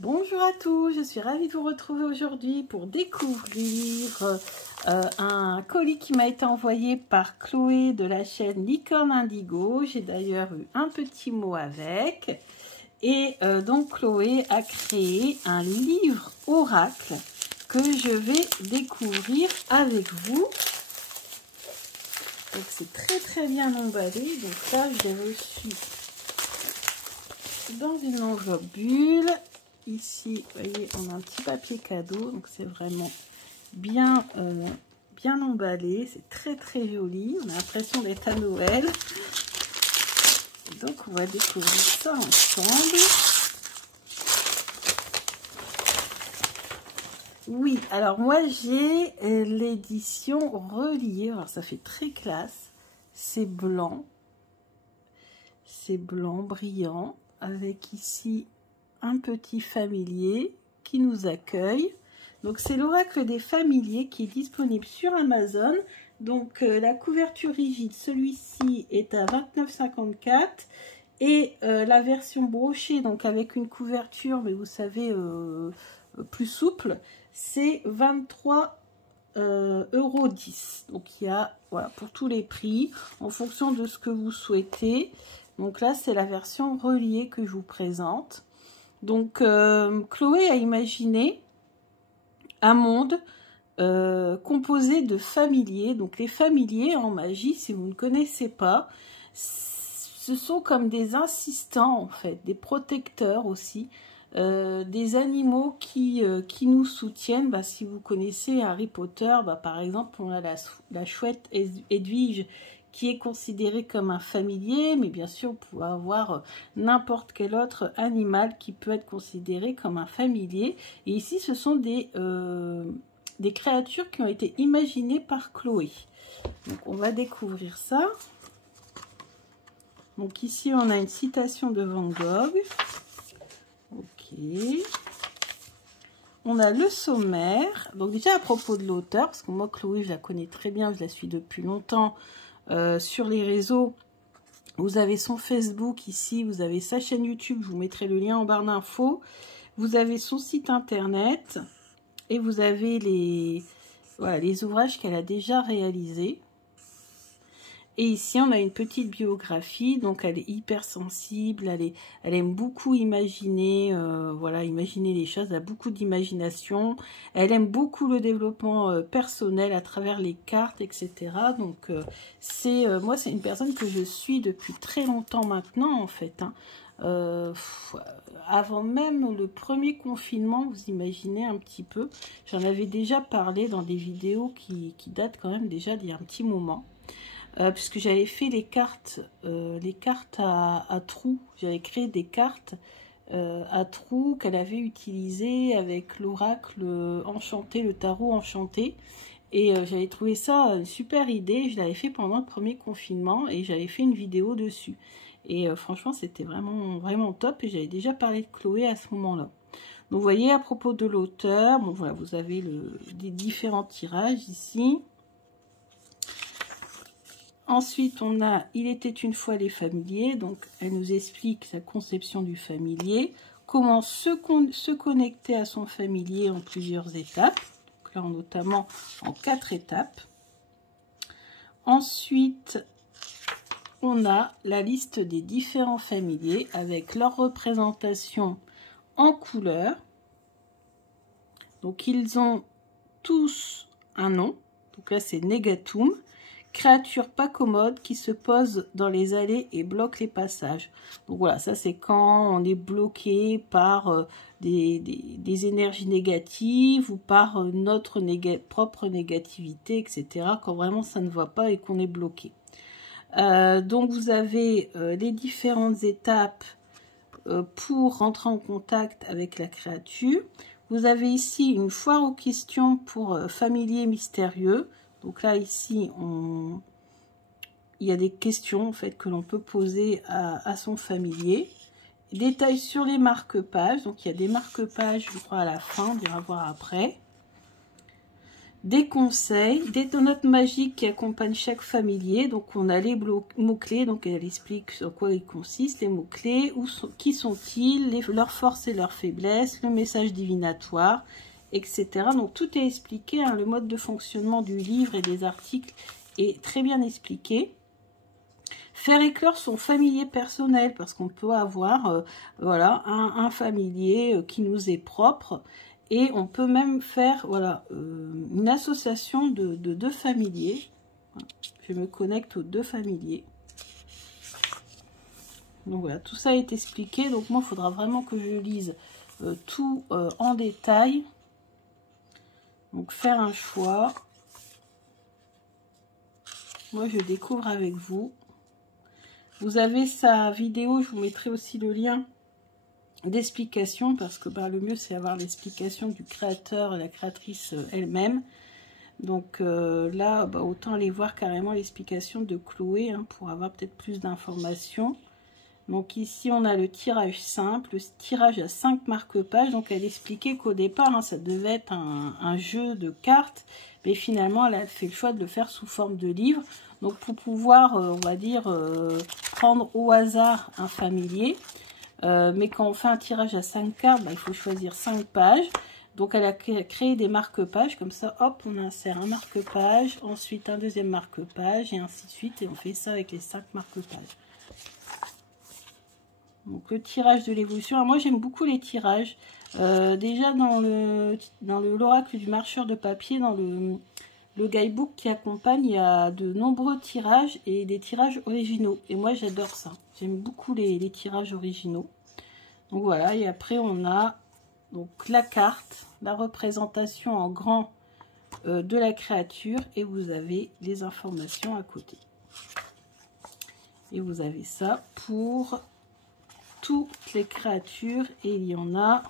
Bonjour à tous, je suis ravie de vous retrouver aujourd'hui pour découvrir un colis qui m'a été envoyé par Chloé de la chaîne Licorne Indigo. J'ai d'ailleurs eu un petit mot avec. Et donc Chloé a créé un livre oracle que je vais découvrir avec vous. Donc c'est très bien emballé. Donc là je l'ai reçu dans une enveloppe bulle. Ici, vous voyez, on a un petit papier cadeau, donc c'est vraiment bien, bien emballé. C'est très joli. On a l'impression d'être à Noël. Et donc, on va découvrir ça ensemble. Oui, alors moi, j'ai l'édition reliée. Alors, ça fait très classe. C'est blanc. C'est blanc, brillant. Avec ici un petit familier qui nous accueille. Donc c'est l'oracle des familiers qui est disponible sur Amazon. Donc la couverture rigide, celui-ci est à 29,54 et la version brochée, donc avec une couverture, mais vous savez, plus souple, c'est 23,10 €. Donc il y a, voilà, pour tous les prix, en fonction de ce que vous souhaitez. Donc là, c'est la version reliée que je vous présente. Donc, Chloé a imaginé un monde composé de familiers. Donc, les familiers en magie, si vous ne connaissez pas, ce sont comme des assistants, en fait, des protecteurs aussi, des animaux qui nous soutiennent. Bah, si vous connaissez Harry Potter, bah, par exemple, on a la chouette Edwige, qui est considéré comme un familier, mais bien sûr, vous pouvez avoir n'importe quel autre animal qui peut être considéré comme un familier. Et ici, ce sont des créatures qui ont été imaginées par Chloé. Donc, on va découvrir ça. Donc, ici, on a une citation de Van Gogh. Ok. On a le sommaire. Donc, déjà, à propos de l'auteur, parce que moi, Chloé, je la connais très bien, je la suis depuis longtemps. Sur les réseaux, vous avez son Facebook ici, vous avez sa chaîne YouTube, je vous mettrai le lien en barre d'infos, vous avez son site internet et vous avez les ouvrages qu'elle a déjà réalisés. Et ici, on a une petite biographie, donc elle est hyper sensible, elle aime beaucoup imaginer, voilà, imaginer les choses, elle a beaucoup d'imagination. Elle aime beaucoup le développement personnel à travers les cartes, etc. Donc, moi, c'est une personne que je suis depuis très longtemps maintenant, en fait. Hein. Avant même le premier confinement, vous imaginez un petit peu, j'en avais déjà parlé dans des vidéos qui datent quand même déjà d'il y a un petit moment. Puisque j'avais fait les cartes à trous. J'avais créé des cartes à trous qu'elle avait utilisées avec l'oracle enchanté, le tarot enchanté. Et j'avais trouvé ça une super idée. Je l'avais fait pendant le premier confinement et j'avais fait une vidéo dessus. Et franchement, c'était vraiment top. Et j'avais déjà parlé de Chloé à ce moment-là. Donc, vous voyez, à propos de l'auteur, bon, voilà, vous avez des différents tirages ici. Ensuite, on a « Il était une fois les familiers ». Donc, elle nous explique sa conception du familier. Comment se connecter à son familier en plusieurs étapes. Donc là, notamment en 4 étapes. Ensuite, on a la liste des différents familiers avec leur représentation en couleur. Donc, ils ont tous un nom. Donc là, c'est Negatum. Créature pas commode qui se pose dans les allées et bloque les passages. Donc voilà, ça c'est quand on est bloqué par des énergies négatives ou par notre propre négativité, etc. Quand vraiment ça ne va pas et qu'on est bloqué. Donc vous avez les différentes étapes pour rentrer en contact avec la créature. Vous avez ici une foire aux questions pour familiers mystérieux. Donc là, ici, il y a des questions en fait que l'on peut poser à son familier. Détails sur les marque-pages. Donc, il y a des marque-pages, je crois, à la fin, on ira voir après. des conseils, des notes magiques qui accompagnent chaque familier. Donc on a les mots-clés, donc elle explique sur quoi ils consistent, les mots-clés, qui sont-ils, leurs forces et leurs faiblesses, le message divinatoire, etc. Donc tout est expliqué, hein, le mode de fonctionnement du livre et des articles est très bien expliqué. Faire éclore son familier personnel, parce qu'on peut avoir voilà, un familier qui nous est propre. Et on peut même faire voilà, une association de deux familiers. Je me connecte aux deux familiers. Donc voilà, tout ça est expliqué. Donc moi, il faudra vraiment que je lise tout en détail. Donc faire un choix. Moi, je découvre avec vous. Vous avez sa vidéo, je vous mettrai aussi le lien d'explication, parce que le mieux c'est avoir l'explication du créateur et la créatrice elle-même. Donc là, autant aller voir carrément l'explication de Chloé hein, pour avoir peut-être plus d'informations. Donc ici on a le tirage simple, le tirage à 5 marque-pages. Donc elle expliquait qu'au départ hein, ça devait être un jeu de cartes, mais finalement elle a fait le choix de le faire sous forme de livre. Donc pour pouvoir, on va dire, prendre au hasard un familier. Mais quand on fait un tirage à 5 cartes, il faut choisir 5 pages. Donc elle a créé des marque-pages, comme ça, hop, on insère un marque-page, ensuite un deuxième marque-page, et ainsi de suite. Et on fait ça avec les 5 marque-pages. Donc le tirage de l'évolution. Moi j'aime beaucoup les tirages. Déjà dans l'oracle du marcheur de papier, dans le guidebook qui accompagne, il y a de nombreux tirages et des tirages originaux. Et moi j'adore ça. J'aime beaucoup les tirages originaux. Donc voilà, et après on a donc la carte, la représentation en grand de la créature, et vous avez les informations à côté. Et vous avez ça pour toutes les créatures, et il y en a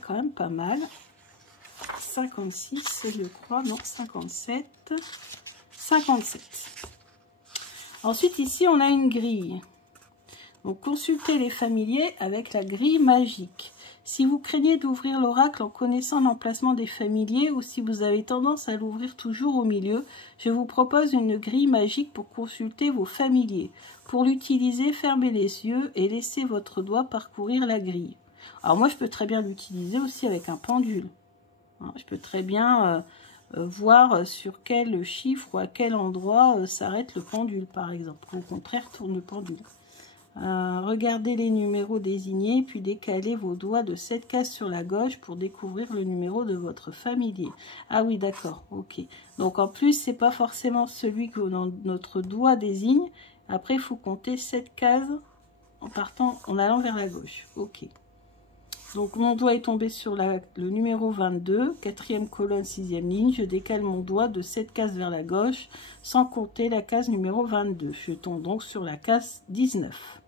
quand même pas mal. 56 je crois, non 57. Ensuite ici on a une grille. Donc consultez les familiers avec la grille magique. Si vous craignez d'ouvrir l'oracle en connaissant l'emplacement des familiers, ou si vous avez tendance à l'ouvrir toujours au milieu, je vous propose une grille magique pour consulter vos familiers. Pour l'utiliser, fermez les yeux et laissez votre doigt parcourir la grille. Alors moi je peux très bien l'utiliser aussi avec un pendule. Je peux très bien voir sur quel chiffre ou à quel endroit s'arrête le pendule par exemple. Ou au contraire tourne le pendule. Regardez les numéros désignés, puis décalez vos doigts de 7 cases sur la gauche pour découvrir le numéro de votre familier. Ah oui, d'accord, ok. Donc en plus, c'est pas forcément celui que notre doigt désigne. Après, il faut compter 7 cases en allant vers la gauche. Ok. Donc mon doigt est tombé sur le numéro 22, 4e colonne, 6e ligne. Je décale mon doigt de 7 cases vers la gauche, sans compter la case numéro 22. Je tombe donc sur la case 19.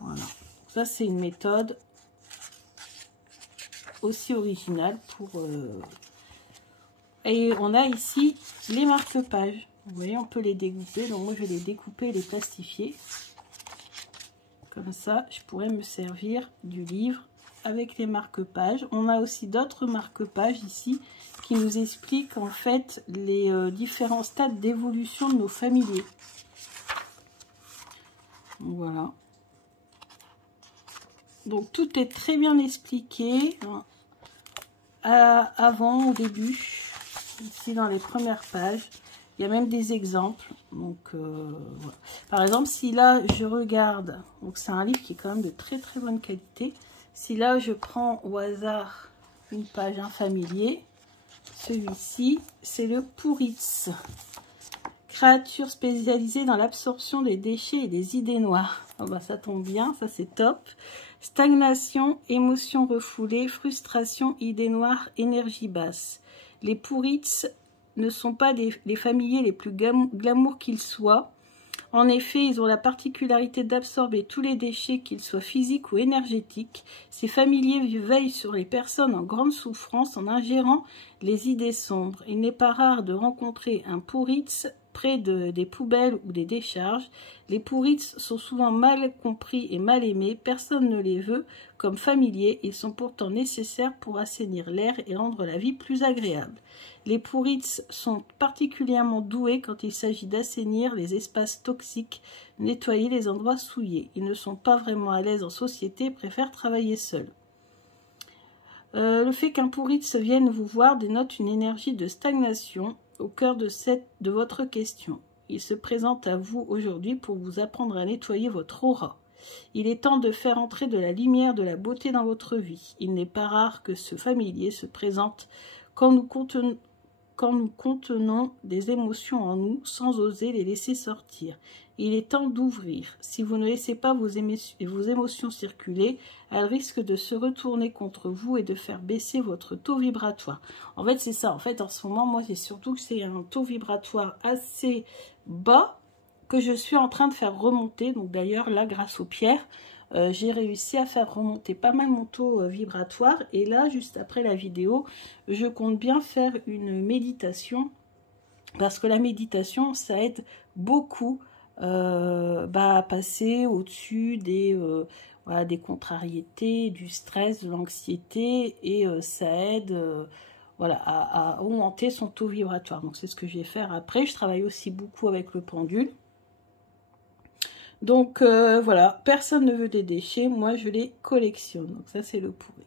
Voilà. Ça, c'est une méthode aussi originale pour... Et on a ici les marque-pages. Vous voyez, on peut les découper. Donc moi, je vais les découper et les plastifier. Comme ça, je pourrais me servir du livre avec les marque-pages. On a aussi d'autres marque-pages ici qui nous expliquent en fait les différents stades d'évolution de nos familiers. Voilà. Donc tout est très bien expliqué avant, au début, ici dans les premières pages. Il y a même des exemples. Donc, voilà. Par exemple, si là, je regarde, donc c'est un livre qui est quand même de très très bonne qualité. Si là, je prends au hasard une page, un familier, celui-ci, c'est le Pouritz. Créature spécialisée dans l'absorption des déchets et des idées noires. Oh bah, ça tombe bien, ça c'est top. Stagnation, émotions refoulées, frustration, idées noires, énergie basse. Les Pouritz ne sont pas les familiers les plus glamour qu'ils soient. En effet, ils ont la particularité d'absorber tous les déchets, qu'ils soient physiques ou énergétiques. Ces familiers veillent sur les personnes en grande souffrance en ingérant les idées sombres. Il n'est pas rare de rencontrer un Pouritz près des poubelles ou des décharges. Les pourrites sont souvent mal compris et mal aimés. Personne ne les veut comme familiers. Ils sont pourtant nécessaires pour assainir l'air et rendre la vie plus agréable. Les pourrites sont particulièrement doués quand il s'agit d'assainir les espaces toxiques, nettoyer les endroits souillés. Ils ne sont pas vraiment à l'aise en société et préfèrent travailler seuls. Le fait qu'un pourrite vienne vous voir dénote une énergie de stagnation au cœur de votre question. Il se présente à vous aujourd'hui pour vous apprendre à nettoyer votre aura. Il est temps de faire entrer de la lumière, de la beauté dans votre vie. Il n'est pas rare que ce familier se présente quand nous contenons des émotions en nous sans oser les laisser sortir. Il est temps d'ouvrir. Si vous ne laissez pas vos émotions circuler, elles risquent de se retourner contre vous et de faire baisser votre taux vibratoire. En fait, c'est ça. En fait, en ce moment, moi, c'est surtout que c'est un taux vibratoire assez bas que je suis en train de faire remonter. Donc d'ailleurs, là, grâce aux pierres, j'ai réussi à faire remonter pas mal mon taux vibratoire. Et là, juste après la vidéo, je compte bien faire une méditation. Parce que la méditation, ça aide beaucoup à passer au-dessus des contrariétés, du stress, de l'anxiété. Et ça aide à augmenter son taux vibratoire. Donc c'est ce que je vais faire après. Je travaille aussi beaucoup avec le pendule. Donc voilà, personne ne veut des déchets, moi je les collectionne. Donc ça c'est le pourri.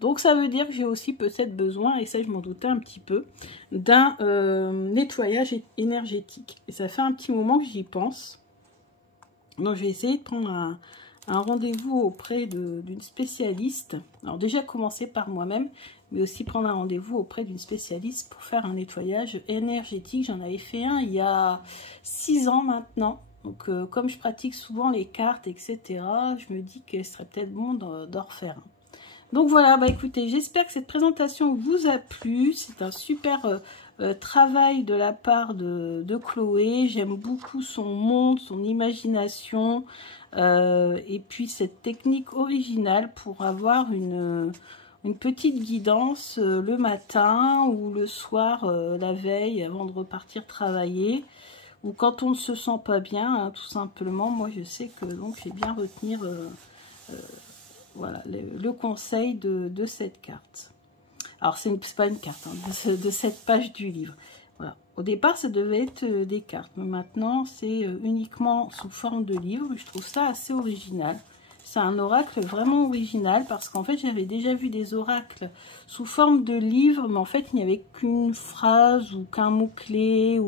Donc ça veut dire que j'ai aussi peut-être besoin, et ça je m'en doutais un petit peu, d'un nettoyage énergétique. Et ça fait un petit moment que j'y pense. Donc je vais essayer de prendre un rendez-vous auprès d'une spécialiste. Alors déjà commencer par moi-même, mais aussi prendre un rendez-vous auprès d'une spécialiste pour faire un nettoyage énergétique. J'en avais fait un il y a 6 ans maintenant. Donc comme je pratique souvent les cartes, etc., je me dis que ce serait peut-être bon d'en refaire un. Donc voilà, bah écoutez, j'espère que cette présentation vous a plu. C'est un super travail de la part de Chloé. J'aime beaucoup son monde, son imagination et puis cette technique originale pour avoir une petite guidance le matin ou le soir, la veille, avant de repartir travailler. Ou quand on ne se sent pas bien, hein, tout simplement. Moi, je sais que donc je vais bien retenir voilà, le conseil de cette carte. Alors, c'est pas une carte, hein, de cette page du livre. Voilà. Au départ, ça devait être des cartes, mais maintenant, c'est uniquement sous forme de livre. Je trouve ça assez original. C'est un oracle vraiment original parce qu'en fait, j'avais déjà vu des oracles sous forme de livre, mais en fait, il n'y avait qu'une phrase ou qu'un mot-clé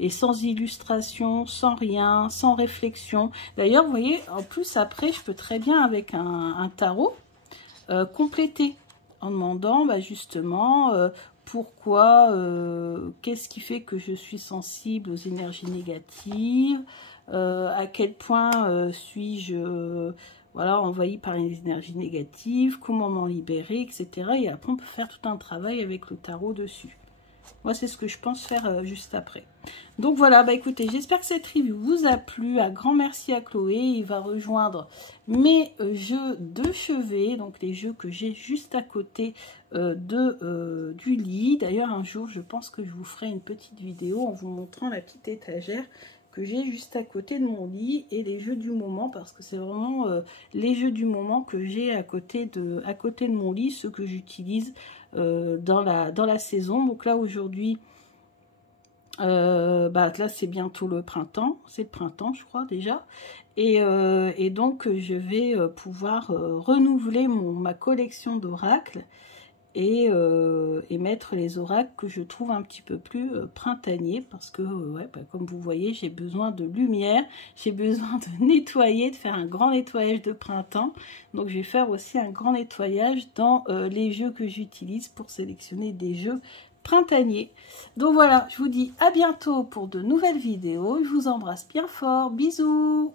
et sans illustration, sans rien, sans réflexion. D'ailleurs, vous voyez, en plus, après, je peux très bien, avec un tarot, compléter en demandant justement pourquoi, qu'est-ce qui fait que je suis sensible aux énergies négatives, à quel point suis-je... voilà, envahi par les énergies négatives, comment m'en libérer, etc. Et après, on peut faire tout un travail avec le tarot dessus. Moi, c'est ce que je pense faire juste après. Donc voilà, bah écoutez, j'espère que cette review vous a plu. Un grand merci à Chloé. Il va rejoindre mes jeux de chevet, donc les jeux que j'ai juste à côté du lit. D'ailleurs, un jour, je pense que je vous ferai une petite vidéo en vous montrant la petite étagère que j'ai juste à côté de mon lit et les jeux du moment, parce que c'est vraiment les jeux du moment que j'ai à côté de mon lit, ceux que j'utilise dans la saison. Donc là aujourd'hui, là c'est bientôt le printemps, c'est le printemps je crois déjà, et donc je vais pouvoir renouveler ma collection d'oracles et mettre les oracles que je trouve un petit peu plus printaniers, parce que comme vous voyez, j'ai besoin de lumière, j'ai besoin de nettoyer, de faire un grand nettoyage de printemps. Donc je vais faire aussi un grand nettoyage dans les jeux que j'utilise pour sélectionner des jeux printaniers. Donc voilà, je vous dis à bientôt pour de nouvelles vidéos. Je vous embrasse bien fort, bisous.